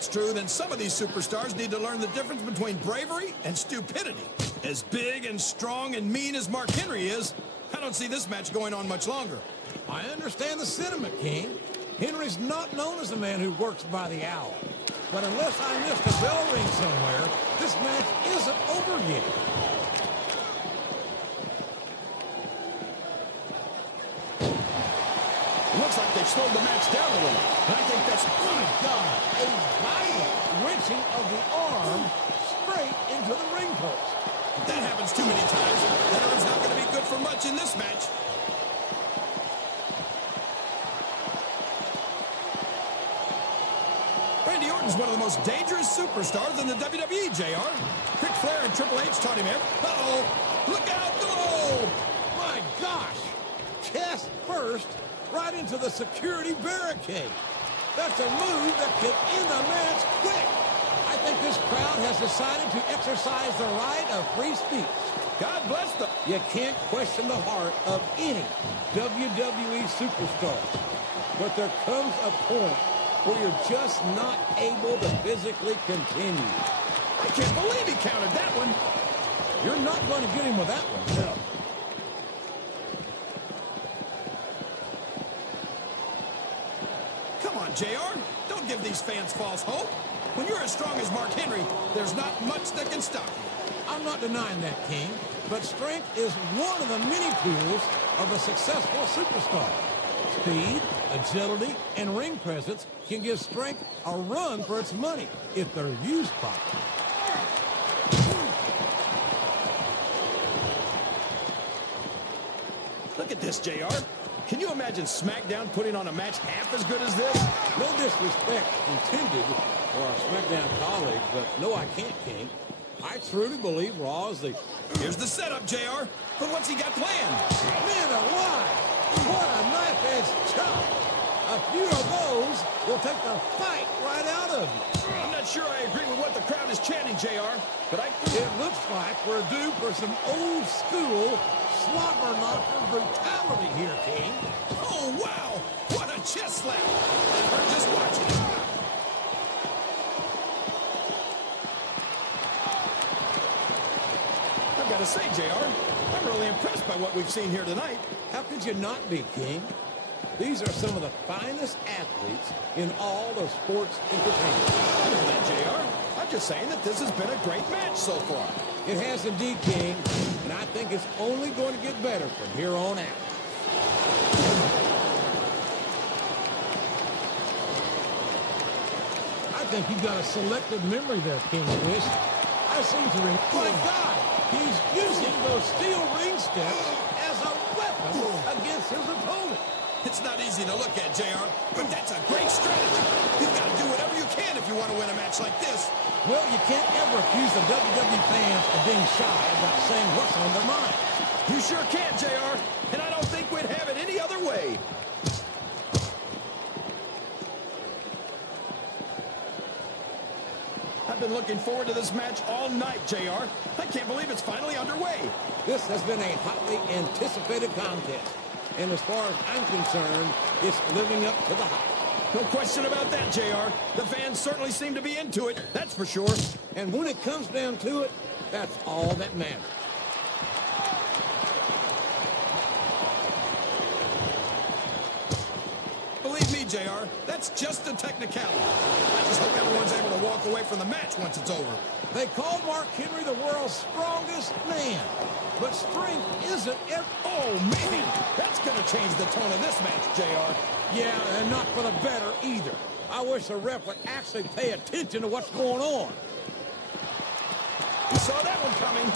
that's true, then some of these superstars need to learn the difference between bravery and stupidity. As big and strong and mean as Mark Henry is, I don't see this match going on much longer. I understand the sentiment, King. Henry's not known as a man who works by the hour. But unless I missed a bell ring somewhere, this match isn't over yet. Looks like they've slowed the match down a little. And I think that's... Oh, my God. A violent wrenching of the arm straight into the ring post. If that happens too many times, that arm's not going to be good for much in this match. Randy Orton's one of the most dangerous superstars in the WWE, JR. Ric Flair and Triple H taught him everything. Uh-oh. Look out. Oh! My gosh. Chest first, right into the security barricade. That's a move that could end the match quick. I think this crowd has decided to exercise the right of free speech. God bless them. You can't question the heart of any WWE superstar. But there comes a point where you're just not able to physically continue. I can't believe he countered that one. You're not going to get him with that one. No. Come on, JR. Don't give these fans false hope. When you're as strong as Mark Henry, there's not much that can stop you. I'm not denying that, King. But strength is one of the many tools of a successful superstar. Speed, agility, and ring presence can give strength a run for its money if they're used properly. Look at this, JR. Can you imagine SmackDown putting on a match half as good as this? No disrespect intended for our SmackDown colleagues, but no, I can't, King. I truly believe Raw is the... Here's the setup, JR. But what's he got planned? Man alive! What a knife-edge chop! A few of those will take the fight right out of you. I'm not sure I agree with what the crowd is chanting, JR, but It looks like we're due for some old-school slobber-knocker brutality here, King. Oh, wow! What a chest slap! That hurt just watching it. I've got to say, JR, I'm really impressed by what we've seen here tonight. How could you not be, King? These are some of the finest athletes in all of sports entertainment. I know that, JR. I'm just saying that this has been a great match so far. It has indeed, King, and I think it's only going to get better from here on out. I think you've got a selective memory there, King Twist. I seem to remember. My God! He's using those steel ring steps as a weapon against his opponent. It's not easy to look at, JR, but that's a great strategy. You've got to do whatever you can if you want to win a match like this. Well, you can't ever accuse the WWE fans of being shy about saying what's on their mind. You sure can, JR, and I don't think we'd have it any other way. I've been looking forward to this match all night, JR. I can't believe it's finally underway. This has been a hotly anticipated contest. And as far as I'm concerned, it's living up to the hype. No question about that, JR. The fans certainly seem to be into it, that's for sure. And when it comes down to it, that's all that matters. Believe me, JR, that's just a technicality. I just hope everyone's able to walk away from the match once it's over. They call Mark Henry the world's strongest man. But strength isn't everything. Oh, man! That's going to change the tone of this match, JR. Yeah, and not for the better either. I wish the ref would actually pay attention to what's going on. You saw that one coming.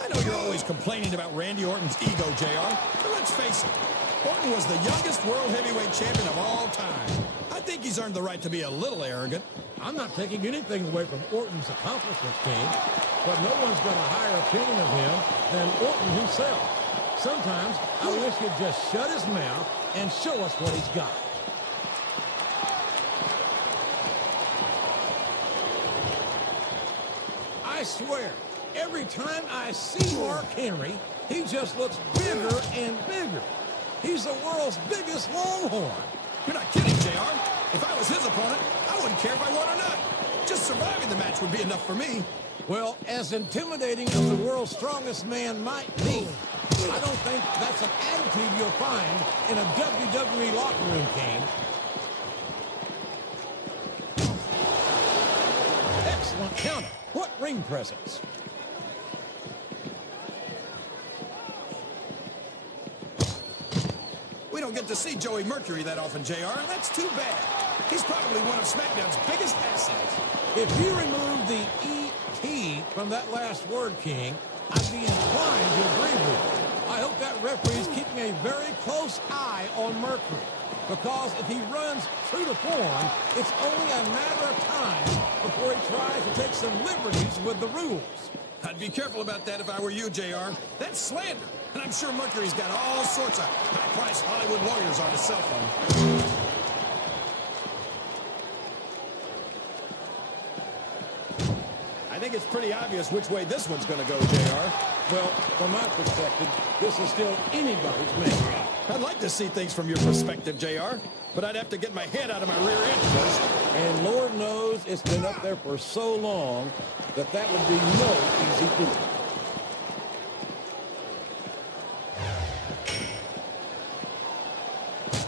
I know you're always complaining about Randy Orton's ego, JR, but let's face it. Orton was the youngest world heavyweight champion of all time. I think he's earned the right to be a little arrogant. I'm not taking anything away from Orton's accomplishments, King, but no one's got a higher opinion of him than Orton himself. Sometimes I wish he'd just shut his mouth and show us what he's got. I swear, every time I see Mark Henry, he just looks bigger and bigger. He's the world's biggest longhorn. You're not kidding, JR. If I was his opponent, I wouldn't care if I won or not. Just surviving the match would be enough for me. Well, as intimidating as the world's strongest man might be, I don't think that's an attitude you'll find in a WWE locker room, King. Excellent counter. What ring presence. We don't get to see Joey Mercury that often, JR. That's too bad. He's probably one of SmackDown's biggest assets. If you remove the E.T. from that last word, King, I'd be inclined to agree with you. I hope that referee is keeping a very close eye on Mercury, because if he runs true to form, it's only a matter of time before he tries to take some liberties with the rules. I'd be careful about that if I were you, JR. That's slander. And I'm sure Mercury's got all sorts of high-priced Hollywood lawyers on his cell phone. I think it's pretty obvious which way this one's going to go, JR. Well, from my perspective, this is still anybody's match. I'd like to see things from your perspective, JR, but I'd have to get my head out of my rear end first. And Lord knows it's been up there for so long that that would be no easy feat.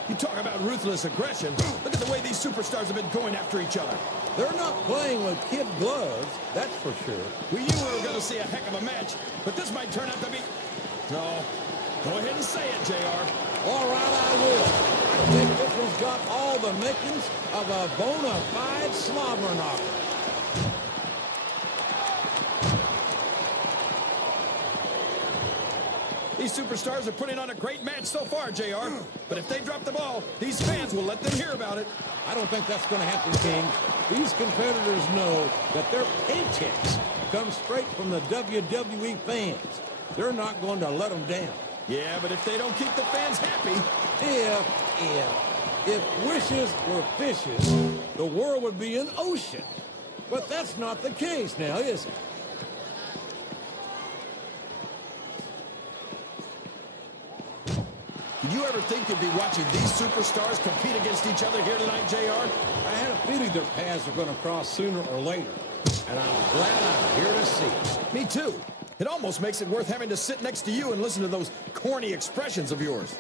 You talk about ruthless aggression. Look at the way these superstars have been going after each other. They're not playing with kid gloves, that's for sure. We knew we were going to see a heck of a match, but this might turn out to be... No. Go ahead and say it, JR. All right, I will. I think this one's got all the makings of a bona fide slobber knocker. These superstars are putting on a great match so far, JR. But if they drop the ball, these fans will let them hear about it. I don't think that's going to happen, King. These competitors know that their paychecks come straight from the WWE fans. They're not going to let them down. Yeah, but if they don't keep the fans happy... If wishes were fishes, the world would be an ocean. But that's not the case now, is it? Did you ever think you'd be watching these superstars compete against each other here tonight, JR? I had a feeling their paths are going to cross sooner or later, and I'm glad I'm here to see it. Me too. It almost makes it worth having to sit next to you and listen to those corny expressions of yours.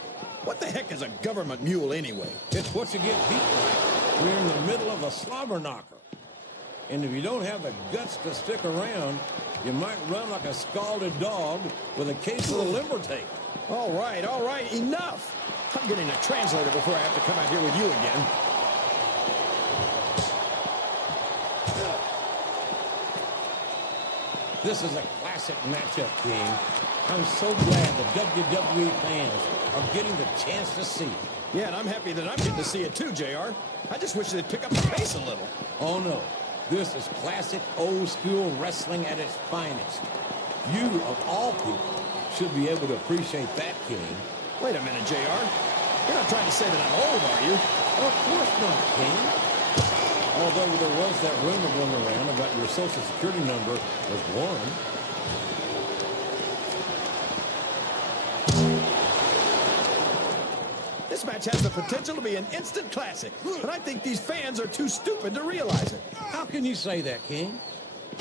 What the heck is a government mule anyway? It's what you get beat by. We're in the middle of a slobber knocker. And if you don't have the guts to stick around, you might run like a scalded dog with a case of the limber tape. All right, enough. I'm getting a translator before I have to come out here with you again. This is a classic matchup, King. I'm so glad the WWE fans are getting the chance to see it. Yeah, and I'm happy that I'm getting to see it too, JR. I just wish they'd pick up the pace a little. Oh, no. This is classic old-school wrestling at its finest. You, of all people, should be able to appreciate that, King. Wait a minute, JR. You're not trying to say that I'm old, are you? Of course not, King. Although there was that rumor going around about your Social Security number was 1. This match has the potential to be an instant classic, but I think these fans are too stupid to realize it. How can you say that, King?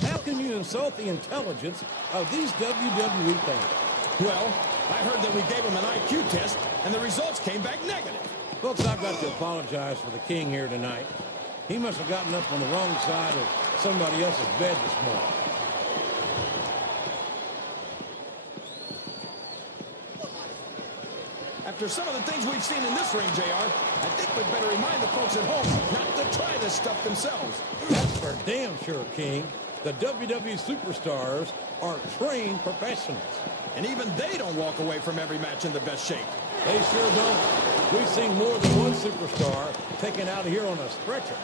How can you insult the intelligence of these WWE fans? Well, I heard that we gave them an IQ test, and the results came back negative. Folks, I've got to apologize for the King here tonight. He must have gotten up on the wrong side of somebody else's bed this morning. After some of the things we've seen in this ring, JR, I think we'd better remind the folks at home not to try this stuff themselves. That's for damn sure, King. The WWE superstars are trained professionals. And even they don't walk away from every match in the best shape. They sure don't. We've seen more than one superstar taken out of here on a stretcher.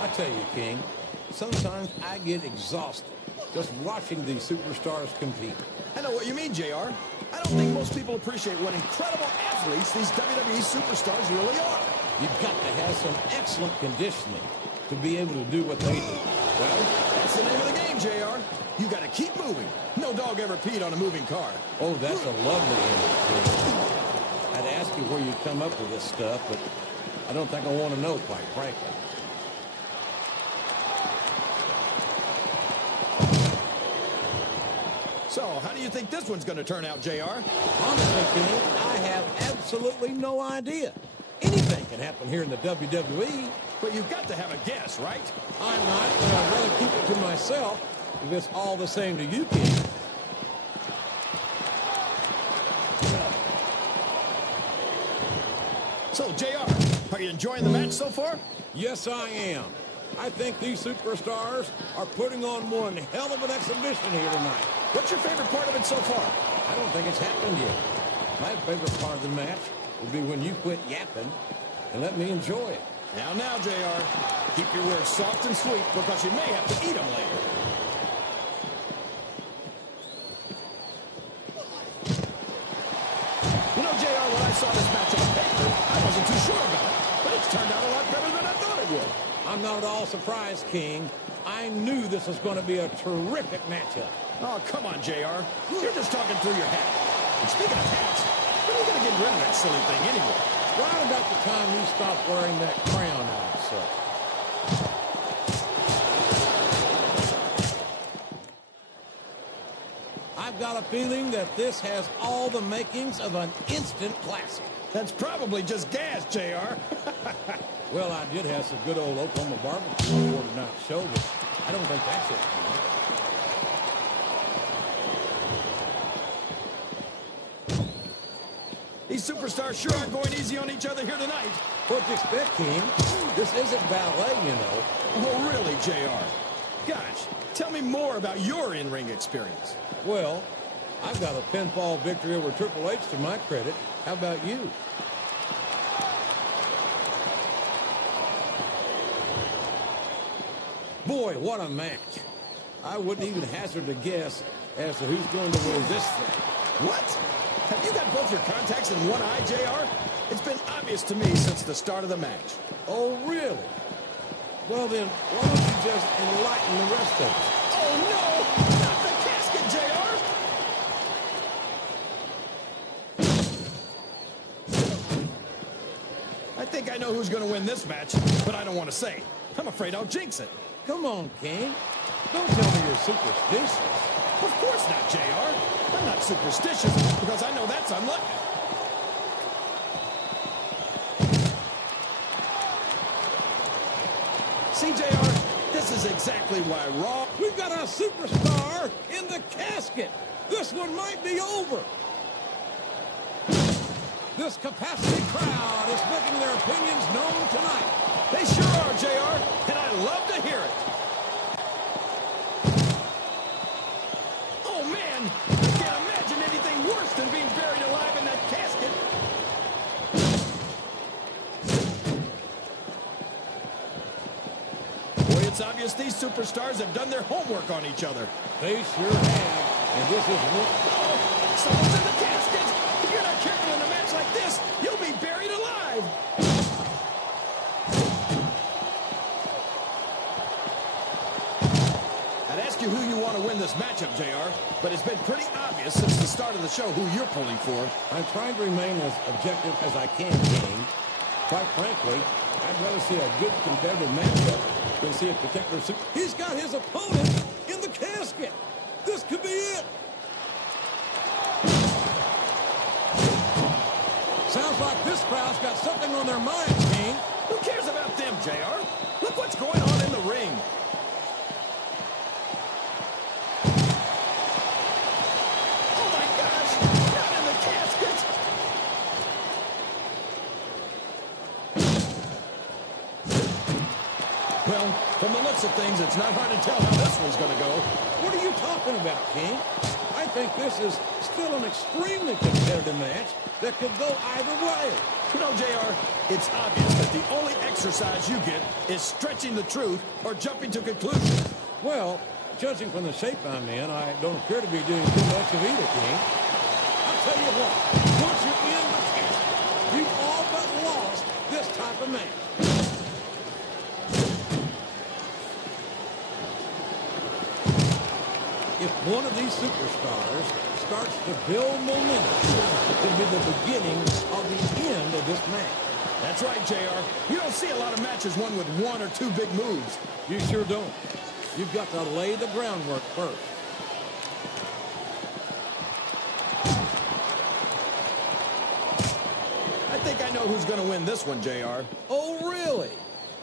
I tell you, King, sometimes I get exhausted just watching these superstars compete. I know what you mean, JR. I don't think most people appreciate what incredible athletes these WWE superstars really are. You've got to have some excellent conditioning to be able to do what they do. Well, that's the name of the game, JR. You got to keep moving. No dog ever peed on a moving car. Oh, that's a lovely image. I'd ask you where you come up with this stuff, but I don't think I want to know, quite frankly. So, how do you think this one's going to turn out, JR? Honestly, King, I have absolutely no idea. Anything can happen here in the WWE. But you've got to have a guess, right? I might, but I'd rather keep it to myself if it's all the same to you, King. So, JR, are you enjoying the match so far? Yes, I am. I think these superstars are putting on one hell of an exhibition here tonight. What's your favorite part of it so far? I don't think it's happened yet. My favorite part of the match would be when you quit yapping and let me enjoy it. Now, JR, keep your words soft and sweet because you may have to eat them later. You know, JR, when I saw this match on paper, I wasn't too sure about it, but it's turned out a lot better than I thought it would. I'm not at all surprised, King. I knew this was going to be a terrific matchup. Oh, come on, JR. You're just talking through your hat. And speaking of hats, when are you going to get rid of that silly thing anyway? Right about the time you stop wearing that crown on, sir. I've got a feeling that this has all the makings of an instant classic. That's probably just gas, JR. Well, I did have some good old Oklahoma barbecue before tonight's show, but I don't think that's it. These superstars sure aren't going easy on each other here tonight. What do you expect, King? This isn't ballet, you know. Oh, really, JR? Gosh, tell me more about your in-ring experience. Well, I've got a pinfall victory over Triple H to my credit. How about you? Boy, what a match. I wouldn't even hazard a guess as to who's going to win this thing. What? Have you got both your contacts in one eye, JR? It's been obvious to me since the start of the match. Oh, really? Well, then, why don't you just enlighten the rest of us? Oh, no! Not the casket, JR! I think I know who's going to win this match, but I don't want to say. I'm afraid I'll jinx it. Come on, King. Don't tell me you're superstitious. Of course not, JR. I'm not superstitious because I know that's unlucky. See, JR, this is exactly why Raw... We've got a superstar in the casket. This one might be over. This capacity crowd is making their opinions known tonight. They sure are, JR, and I love to hear it. Oh, man, I can't imagine anything worse than being buried alive in that casket. Boy, it's obvious these superstars have done their homework on each other. They sure have, and this is one. Oh, someone's in the casket. If you're not careful in a match like this, you'll be buried alive. I'd ask you who you want to win this matchup, JR, but it's been pretty obvious since the start of the show who you're pulling for. I'm trying to remain as objective as I can, King. Quite frankly, I'd rather see a good competitive matchup than see a particular super. He's got his opponent in the casket. This could be it. Sounds like this crowd's got something on their minds, King. Who cares about them, JR? Look what's going on in the ring. Oh my gosh, not in the casket. Well, from the looks of things, it's not hard to tell how this one's going to go. What are you talking about, King? I think this is still an extremely competitive match that could go either way. You know, JR, it's obvious that the only exercise you get is stretching the truth or jumping to conclusions. Well, judging from the shape I'm in, I don't appear to be doing too much of either, King. I'll tell you what, once you're in the casket, you've all but lost this type of match. If one of these superstars starts to build momentum, it could be the beginning of the end of this match. That's right, JR. You don't see a lot of matches won with one or two big moves. You sure don't. You've got to lay the groundwork first. I think I know who's going to win this one, JR. Oh, really?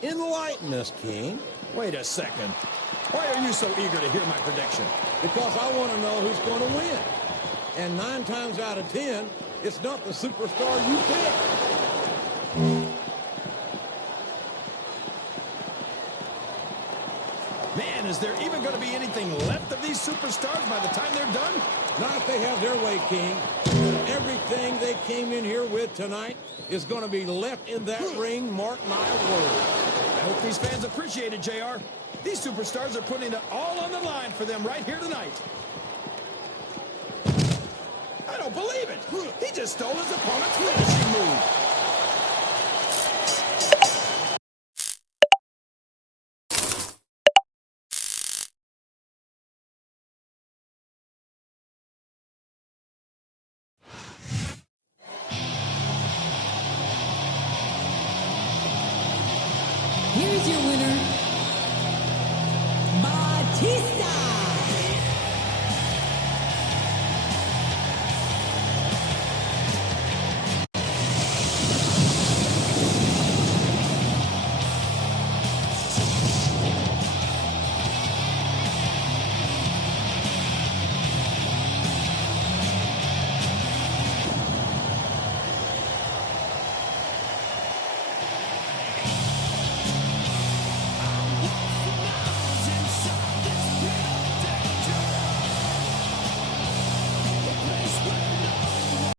Enlighten us, King. Wait a second. Why are you so eager to hear my prediction? Because I want to know who's going to win. And 9 times out of 10, it's not the superstar you pick. Man, is there even going to be anything left of these superstars by the time they're done? Not if they have their way, King. Everything they came in here with tonight is going to be left in that ring, mark my words. I hope these fans appreciate it, JR. These superstars are putting it all on the line for them right here tonight. I don't believe it. He just stole his opponent's finishing move.